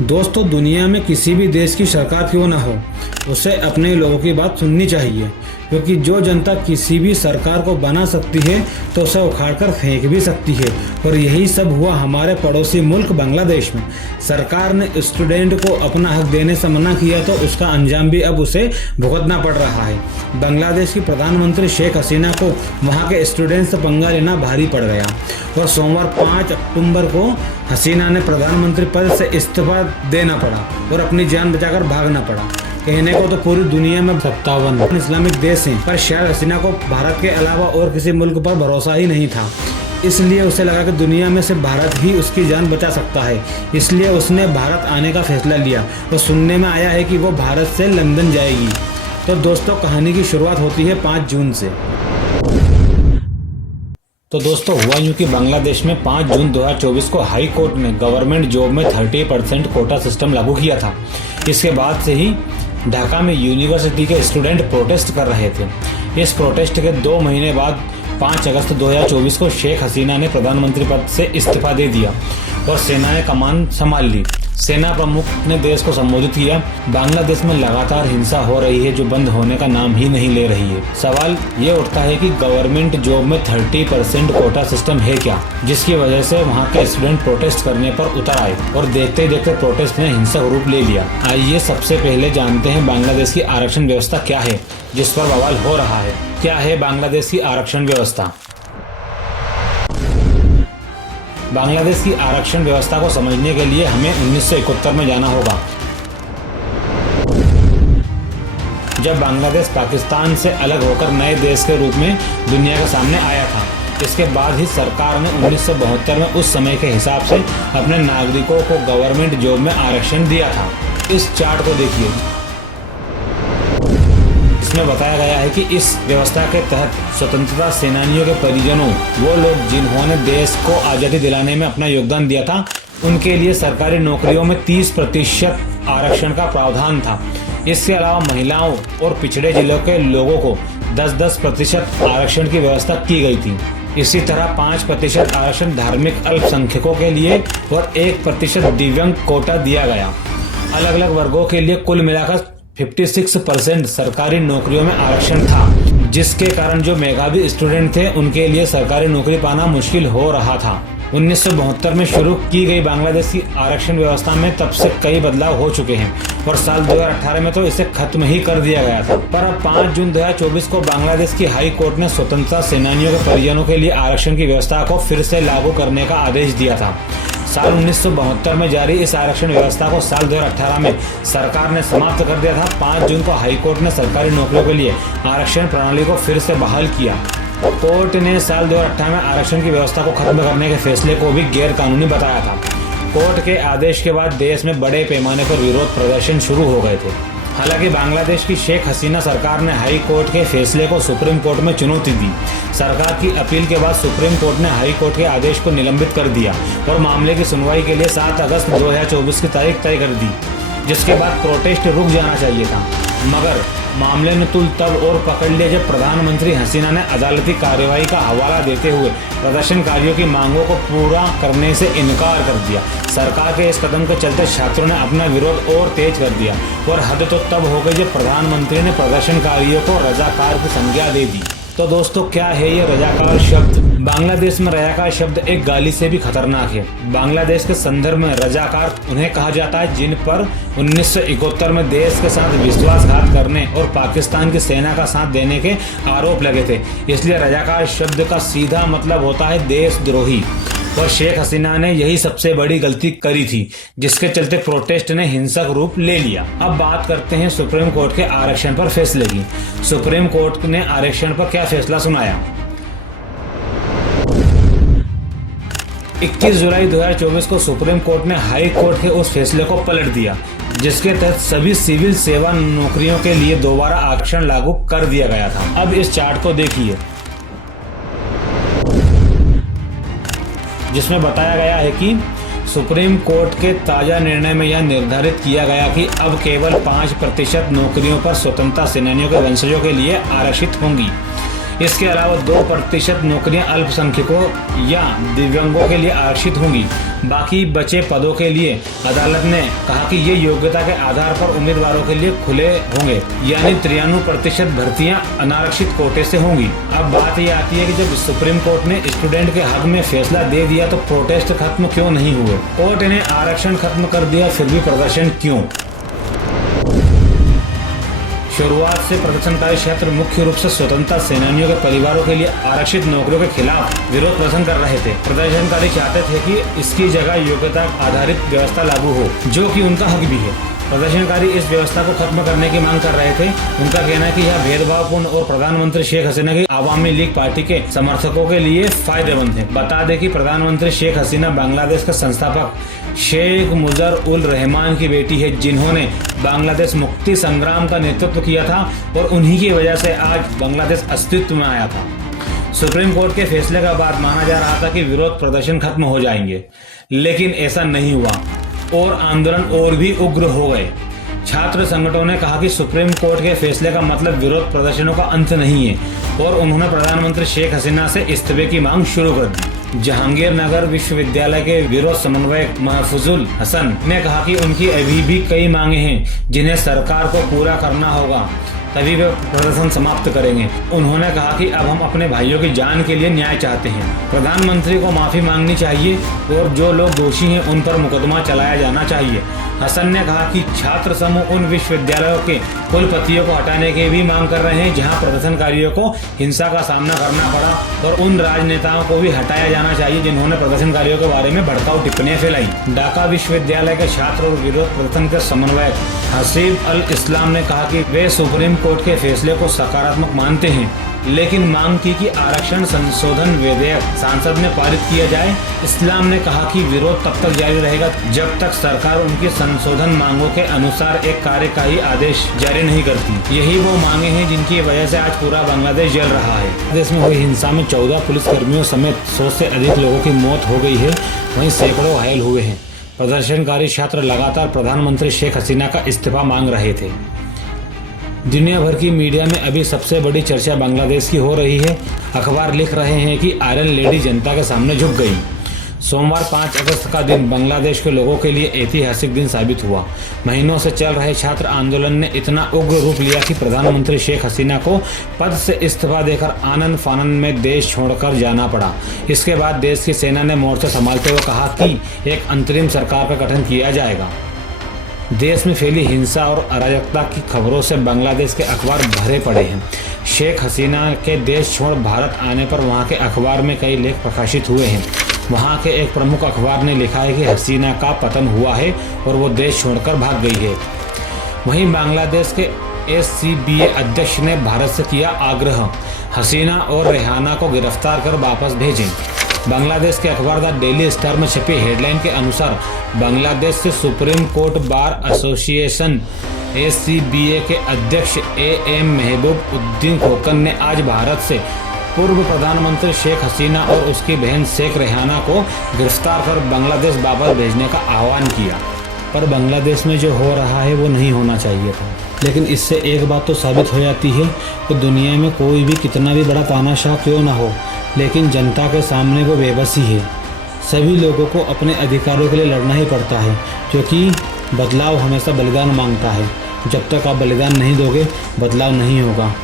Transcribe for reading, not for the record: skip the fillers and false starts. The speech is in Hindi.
दोस्तों, दुनिया में किसी भी देश की सरकार क्यों ना हो, उसे अपने लोगों की बात सुननी चाहिए, क्योंकि जो जनता किसी भी सरकार को बना सकती है तो उसे उखाड़कर फेंक भी सकती है। और यही सब हुआ हमारे पड़ोसी मुल्क बांग्लादेश में। सरकार ने स्टूडेंट को अपना हक देने से मना किया तो उसका अंजाम भी अब उसे भुगतना पड़ रहा है। बांग्लादेश की प्रधानमंत्री शेख हसीना को वहाँ के स्टूडेंट से पंगा लेना भारी पड़ गया और सोमवार 5 अक्टूबर को हसीना ने प्रधानमंत्री पद से इस्तीफा देना पड़ा और अपनी जान बचाकर भागना पड़ा। कहने को तो पूरी दुनिया में 57 इस्लामिक देश हैं, पर शायद हसीना को भारत के अलावा और किसी मुल्क पर भरोसा ही नहीं था। इसलिए उसे लगा कि दुनिया में सिर्फ भारत ही उसकी जान बचा सकता है। इसलिए उसने भारत आने का फैसला लिया और सुनने में आया है कि वो भारत से लंदन जाएगी। तो दोस्तों, कहानी की शुरुआत होती है 5 जून से। तो दोस्तों, हुआ यूं कि बांग्लादेश में 5 जून 2024 को हाई कोर्ट ने गवर्नमेंट जॉब में 30% कोटा सिस्टम लागू किया था। इसके बाद से ही ढाका में यूनिवर्सिटी के स्टूडेंट प्रोटेस्ट कर रहे थे। इस प्रोटेस्ट के 2 महीने बाद 5 अगस्त 2024 को शेख हसीना ने प्रधानमंत्री पद से इस्तीफा दे दिया और सेना ने कमान संभाल ली। सेना प्रमुख ने देश को संबोधित किया। बांग्लादेश में लगातार हिंसा हो रही है जो बंद होने का नाम ही नहीं ले रही है। सवाल ये उठता है कि गवर्नमेंट जॉब में 30% कोटा सिस्टम है क्या, जिसकी वजह से वहाँ के स्टूडेंट प्रोटेस्ट करने पर उतर आए और देखते देखते प्रोटेस्ट ने हिंसक रूप ले लिया। आइए सबसे पहले जानते हैं बांग्लादेश की आरक्षण व्यवस्था क्या है जिस पर बवाल हो रहा है। क्या है बांग्लादेश की आरक्षण व्यवस्था? बांग्लादेश की आरक्षण व्यवस्था को समझने के लिए हमें 1971 में जाना होगा, जब बांग्लादेश पाकिस्तान से अलग होकर नए देश के रूप में दुनिया के सामने आया था। इसके बाद ही सरकार ने 1972 में उस समय के हिसाब से अपने नागरिकों को गवर्नमेंट जॉब में आरक्षण दिया था। इस चार्ट को देखिए, इसमें बताया गया है कि इस व्यवस्था के तहत स्वतंत्रता सेनानियों के परिजनों, वो लोग जिन्होंने देश को आज़ादी दिलाने में अपना योगदान दिया था, उनके लिए सरकारी नौकरियों में 30% आरक्षण का प्रावधान था। इसके अलावा महिलाओं और पिछड़े जिलों के लोगों को 10% आरक्षण की व्यवस्था की गई थी। इसी तरह 5% आरक्षण धार्मिक अल्पसंख्यकों के लिए और 1% दिव्यांग कोटा दिया गया। अलग अलग वर्गों के लिए कुल मिलाकर 56% सरकारी नौकरियों में आरक्षण था, जिसके कारण जो मेधावी स्टूडेंट थे उनके लिए सरकारी नौकरी पाना मुश्किल हो रहा था। 1972 में शुरू की गई बांग्लादेश की आरक्षण व्यवस्था में तब से कई बदलाव हो चुके हैं और साल 2018 में तो इसे खत्म ही कर दिया गया था। पर अब 5 जून 2024 को बांग्लादेश की हाई कोर्ट ने स्वतंत्रता सेनानियों के परिजनों के लिए आरक्षण की व्यवस्था को फिर से लागू करने का आदेश दिया था। साल 1972 में जारी इस आरक्षण व्यवस्था को साल 2018 में सरकार ने समाप्त कर दिया था। 5 जून को हाई कोर्ट ने सरकारी नौकरियों के लिए आरक्षण प्रणाली को फिर से बहाल किया। कोर्ट ने साल 2018 में आरक्षण की व्यवस्था को खत्म करने के फैसले को भी गैर कानूनी बताया था। कोर्ट के आदेश के बाद देश में बड़े पैमाने पर विरोध प्रदर्शन शुरू हो गए थे। हालांकि बांग्लादेश की शेख हसीना सरकार ने हाई कोर्ट के फैसले को सुप्रीम कोर्ट में चुनौती दी। सरकार की अपील के बाद सुप्रीम कोर्ट ने हाई कोर्ट के आदेश को निलंबित कर दिया और मामले की सुनवाई के लिए 7 अगस्त 2024 की तारीख तय कर दी, जिसके बाद प्रोटेस्ट रुक जाना चाहिए था। मगर मामले ने तुल तब और पकड़ लिया जब प्रधानमंत्री हसीना ने अदालती कार्रवाई का हवाला देते हुए प्रदर्शनकारियों की मांगों को पूरा करने से इनकार कर दिया। सरकार के इस कदम के चलते छात्रों ने अपना विरोध और तेज कर दिया और हद तो तब हो गई जब प्रधानमंत्री ने प्रदर्शनकारियों को रजाकार की संज्ञा दे दी। तो दोस्तों, क्या है ये रजाकार शब्द? बांग्लादेश में रजाकार शब्द एक गाली से भी खतरनाक है। बांग्लादेश के संदर्भ में रजाकार उन्हें कहा जाता है जिन पर 1971 में देश के साथ विश्वासघात करने और पाकिस्तान की सेना का साथ देने के आरोप लगे थे। इसलिए रजाकार शब्द का सीधा मतलब होता है देशद्रोही। और शेख हसीना ने यही सबसे बड़ी गलती करी थी, जिसके चलते प्रोटेस्ट ने हिंसक रूप ले लिया। अब बात करते हैं सुप्रीम कोर्ट के आरक्षण पर फैसले की। सुप्रीम कोर्ट ने आरक्षण पर क्या फैसला सुनाया? 21 जुलाई 2024 को सुप्रीम कोर्ट ने हाई कोर्ट के उस फैसले को पलट दिया, जिसके तहत सभी सिविल सेवा नौकरियों के लिए दोबारा आरक्षण लागू कर दिया गया था। अब इस चार्ट को देखिए, जिसमें बताया गया है कि सुप्रीम कोर्ट के ताज़ा निर्णय में यह निर्धारित किया गया कि अब केवल 5% नौकरियों पर स्वतंत्रता सेनानियों के वंशजों के लिए आरक्षित होंगी। इसके अलावा 2% नौकरियां अल्पसंख्यकों या दिव्यांगों के लिए आरक्षित होंगी। बाकी बचे पदों के लिए अदालत ने कहा कि ये योग्यता के आधार पर उम्मीदवारों के लिए खुले होंगे, यानी 93% भर्तियां अनारक्षित कोटे से होंगी। अब बात ये आती है कि जब सुप्रीम कोर्ट ने स्टूडेंट के हक में फैसला दे दिया तो प्रोटेस्ट खत्म क्यों नहीं हुए? कोर्ट ने आरक्षण खत्म कर दिया, फिर भी प्रदर्शन क्यों? शुरुआत से प्रदर्शनकारी क्षेत्र मुख्य रूप से स्वतंत्रता सेनानियों के परिवारों के लिए आरक्षित नौकरियों के खिलाफ विरोध प्रदर्शन कर रहे थे। प्रदर्शनकारी चाहते थे कि इसकी जगह योग्यता आधारित व्यवस्था लागू हो, जो कि उनका हक भी है। प्रदर्शनकारी इस व्यवस्था को खत्म करने की मांग कर रहे थे। उनका कहना है कि यह भेदभावपूर्ण और प्रधानमंत्री शेख हसीना की आवामी लीग पार्टी के समर्थकों के लिए फायदेमंद है। बता दें कि प्रधानमंत्री शेख हसीना बांग्लादेश के संस्थापक शेख मुजर उल रहमान की बेटी है, जिन्होंने बांग्लादेश मुक्ति संग्राम का नेतृत्व किया था और उन्हीं की वजह से आज बांग्लादेश अस्तित्व में आया था। सुप्रीम कोर्ट के फैसले के बाद माना जा रहा था कि विरोध प्रदर्शन खत्म हो जाएंगे, लेकिन ऐसा नहीं हुआ और आंदोलन और भी उग्र हो गए। छात्र संगठनों ने कहा कि सुप्रीम कोर्ट के फैसले का मतलब विरोध प्रदर्शनों का अंत नहीं है और उन्होंने प्रधानमंत्री शेख हसीना से इस्तीफे की मांग शुरू कर दी। जहांगीरनगर विश्वविद्यालय के विरोध समन्वयक महफूजुल हसन ने कहा कि उनकी अभी भी कई मांगे हैं जिन्हें सरकार को पूरा करना होगा, तभी वे प्रदर्शन समाप्त करेंगे। उन्होंने कहा कि अब हम अपने भाइयों की जान के लिए न्याय चाहते हैं। प्रधानमंत्री को माफी मांगनी चाहिए और जो लोग दोषी हैं उन पर मुकदमा चलाया जाना चाहिए। हसन ने कहा कि छात्र समूह उन विश्वविद्यालयों के कुलपतियों को हटाने की भी मांग कर रहे हैं जहां प्रदर्शनकारियों को हिंसा का सामना करना पड़ा और उन राजनेताओं को भी हटाया जाना चाहिए जिन्होंने प्रदर्शनकारियों के बारे में भड़काऊ टिप्पणियां फैलाई। ढाका विश्वविद्यालय के छात्र और विरोध प्रदर्शन के समन्वयक हसीब अल इस्लाम ने कहा कि वे सुप्रीम कोर्ट के फैसले को सकारात्मक मानते हैं, लेकिन मांग की कि आरक्षण संशोधन विधेयक संसद में पारित किया जाए। इस्लाम ने कहा कि विरोध तब तक जारी रहेगा जब तक सरकार उनकी संशोधन मांगों के अनुसार एक कार्यकारी आदेश जारी नहीं करती। यही वो मांगे हैं जिनकी वजह से आज पूरा बांग्लादेश जल रहा है। देश में हुई हिंसा में 14 पुलिसकर्मियों समेत 100 से अधिक लोगों की मौत हो गई है, वहीं सैकड़ों घायल हुए हैं। प्रदर्शनकारी छात्र लगातार प्रधानमंत्री शेख हसीना का इस्तीफा मांग रहे थे। दुनिया भर की मीडिया में अभी सबसे बड़ी चर्चा बांग्लादेश की हो रही है। अखबार लिख रहे हैं कि आयरन लेडी जनता के सामने झुक गई। सोमवार 5 अगस्त का दिन बांग्लादेश के लोगों के लिए ऐतिहासिक दिन साबित हुआ। महीनों से चल रहे छात्र आंदोलन ने इतना उग्र रूप लिया कि प्रधानमंत्री शेख हसीना को पद से इस्तीफा देकर आनन फानन में देश छोड़कर जाना पड़ा। इसके बाद देश की सेना ने मोर्चा संभालते हुए कहा कि एक अंतरिम सरकार का गठन किया जाएगा। देश में फैली हिंसा और अराजकता की खबरों से बांग्लादेश के अखबार भरे पड़े हैं। शेख हसीना के देश छोड़ भारत आने पर वहां के अखबार में कई लेख प्रकाशित हुए हैं। वहां के एक प्रमुख अखबार ने लिखा है कि हसीना का पतन हुआ है और वो देश छोड़कर भाग गई है। वहीं बांग्लादेश के SCBA अध्यक्ष ने भारत से किया आग्रह, हसीना और रेहाना को गिरफ्तार कर वापस भेजें। बांग्लादेश के अखबार द डेली स्टार में छपी हेडलाइन के अनुसार बांग्लादेश से supreme court bar association SCBA के अध्यक्ष AM महबूब उद्दीन खोकन ने आज भारत से पूर्व प्रधानमंत्री शेख हसीना और उसकी बहन शेख रेहाना को गिरफ्तार कर बांग्लादेश वापस भेजने का आह्वान किया। पर बांग्लादेश में जो हो रहा है वो नहीं होना चाहिए था। लेकिन इससे एक बात तो साबित हो जाती है कि दुनिया में कोई भी कितना भी बड़ा तानाशाह क्यों ना हो, लेकिन जनता के सामने वो बेबसी है। सभी लोगों को अपने अधिकारों के लिए लड़ना ही पड़ता है, क्योंकि बदलाव हमेशा बलिदान मांगता है। जब तक आप बलिदान नहीं दोगे, बदलाव नहीं होगा।